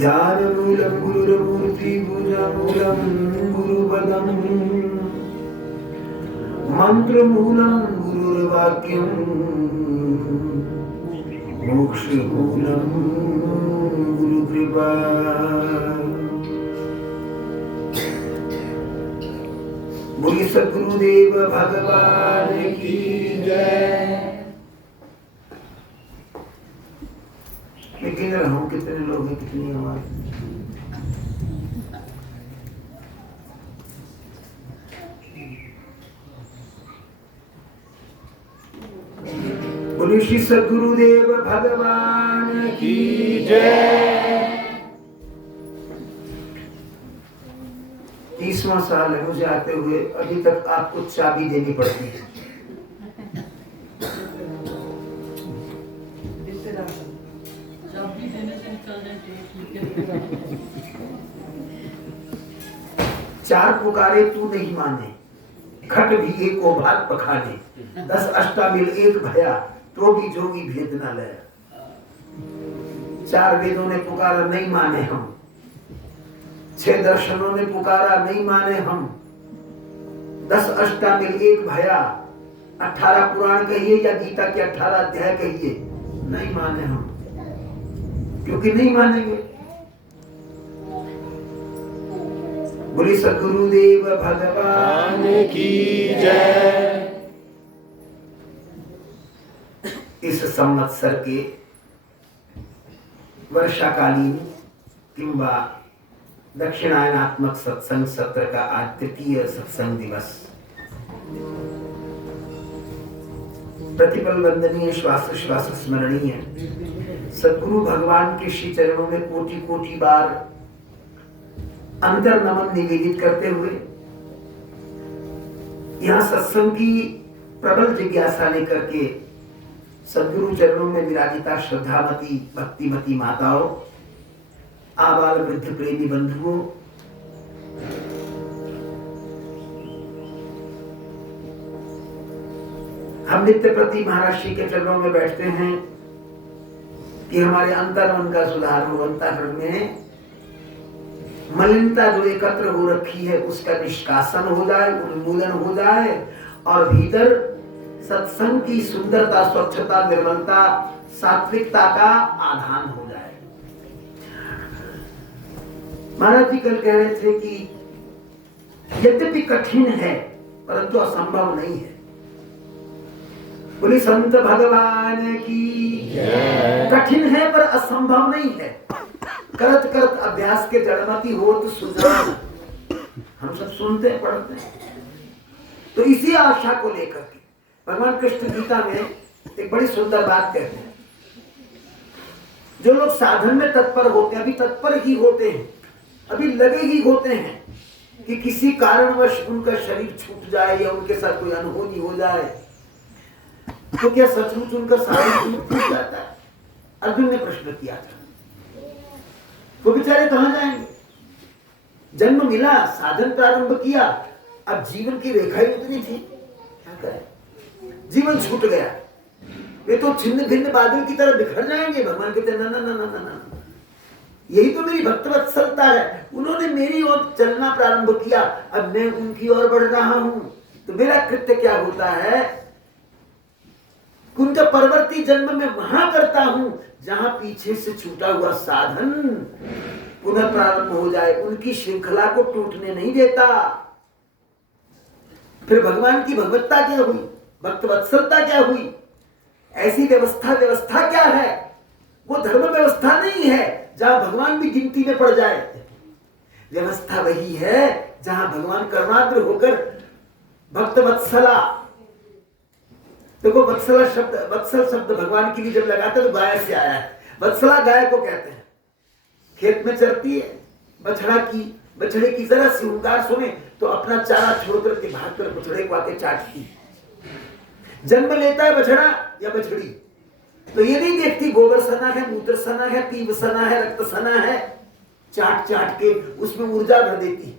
ध्यानमूलं गुरुर्मूर्तिभुजमूलं गुरुपदं मन्त्रमूलं गुरुर्वाक्यं मोक्षमूलं गुरुकृपा। बोलिए सद्गुरुदेव भगवान की जय। मैं गिन रहा हूँ कितने लोग हैं, कितनी आवाज। बोलिए श्री सद्गुरुदेव भगवान की जय। 30वां साल है मुझे आते हुए, अभी तक आपको चाबी देनी पड़ती है। चार पुकारे तू नहीं माने, घट भी एक भाग पखाने, 10 अष्टामिल एक भया, तो भी जोगी भेद न ले। चार वेदों ने पुकारा नहीं माने हम, 6 दर्शनों ने पुकारा नहीं माने हम, 10 अष्टामिल एक भया, 18 पुराण कहिए या गीता के 18 अध्याय कहिए, नहीं माने हम, क्योंकि नहीं मानेंगे। बोले सद्गुरुदेव भगवान की जय। इस संवत्सर के वर्षाकालीन किंवा दक्षिणायनात्मक सत्संग सत्र का आज तृतीय सत्संग दिवस। प्रतिपल वंदनीय, श्वास श्वास स्मरणीय सद्गुरु भगवान के श्री चरणों में कोटि कोटि बार अंतर नमन निवेदित करते हुए यहाँ सत्संग की प्रबल जिज्ञासा लेकर के सद्गुरु चरणों में विराजिता श्रद्धामती भक्तिमती माताओं, आबाल वृद्ध प्रेमी बंधुओं, हम नित्य प्रति महाराज श्री के चरणों में बैठते हैं कि हमारे अंतर मन का सुधार हो, अंतःकरण में मलिनता जो एकत्र हो रखी है उसका निष्कासन हो जाए, उन्मूलन हो जाए और भीतर सत्संग की सुंदरता, स्वच्छता, निर्मलता, सात्विकता का आधान हो जाए। महाराज जी कल कह रहे थे कि यद्यपि कठिन है परंतु असंभव नहीं है। बोले संत भगवान की कठिन है पर असंभव नहीं है। करत करत अभ्यास के जड़मती हो तो सुजान, हम सब सुनते पढ़ते हैं। तो इसी आशा को लेकर के भगवान कृष्ण गीता में एक बड़ी सुंदर बात कहते हैं। जो लोग साधन में तत्पर होते हैं, अभी तत्पर ही होते हैं, अभी लगे ही होते हैं कि किसी कारणवश उनका शरीर छूट जाए या उनके साथ कोई अनहोनी हो जाए, तो क्या सचमुच उनका शरीर छूट जाता है? अर्जुन ने प्रश्न किया था, वो बेचारे कहां जाएंगे? जन्म मिला, साधन प्रारंभ किया, अब जीवन की रेखा ही उतनी थी, क्या करें? जीवन छूट गया, वे तो छिन्न भिन्न बादल की तरह बिखर जाएंगे। भगवान कहते ना ना ना ना ना ना, यही तो मेरी भक्तवत्सलता है। उन्होंने मेरी ओर चलना प्रारंभ किया, अब मैं उनकी ओर बढ़ रहा हूं। तो मेरा कृत्य क्या होता है? उनका परवर्ती जन्म में वहां करता हूं जहां पीछे से छूटा हुआ साधन पुनः प्रारंभ हो जाए, उनकी श्रृंखला को टूटने नहीं देता। फिर भगवान की भगवत्ता क्या हुई, भक्तवत्सलता क्या हुई? ऐसी व्यवस्था क्या है? वो धर्म व्यवस्था नहीं है जहां भगवान भी गिनती में पड़ जाए। व्यवस्था वही है जहां भगवान करुणाद्र होकर भक्तवत्सला, देखो वत्सला शब्द, वत्सल शब्द भगवान के लिए जब लगाते तो गाय से आया है। वत्सला गाय को कहते हैं, खेत में चरती है, बछड़े की जरा सी हुंकार सुने तो अपना चारा छोड़कर के भागकर बछड़े को आके चाटती। जन्म लेता है बछड़ा या बछड़ी तो ये नहीं देखती गोबर सना है, मूत्र सना है, पीप सना है, रक्त सना है, चाट चाट के उसमें ऊर्जा भर देती है,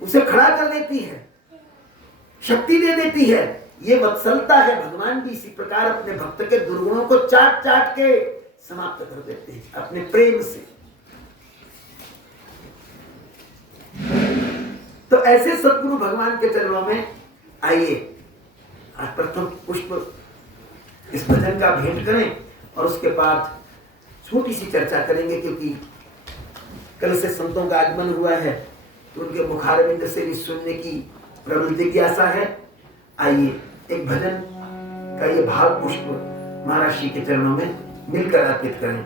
उसे खड़ा कर देती है, शक्ति दे देती है। ये वत्सलता है। भगवान भी इसी प्रकार अपने भक्त के दुर्गुणों को चाट चाट के समाप्त कर देते हैं अपने प्रेम से। ऐसे सदगुरु भगवान के चरणों में आइए, आज प्रथम पुष्प इस भजन का भेंट करें और उसके बाद छोटी सी चर्चा करेंगे, क्योंकि कल से संतों का आगमन हुआ है तो उनके मुखारविंद से भी सुनने की प्रबल जिज्ञासा है। आइए एक भजन का ये भाव पुष्प महाराज श्री के चरणों में मिलकर अर्पित करें।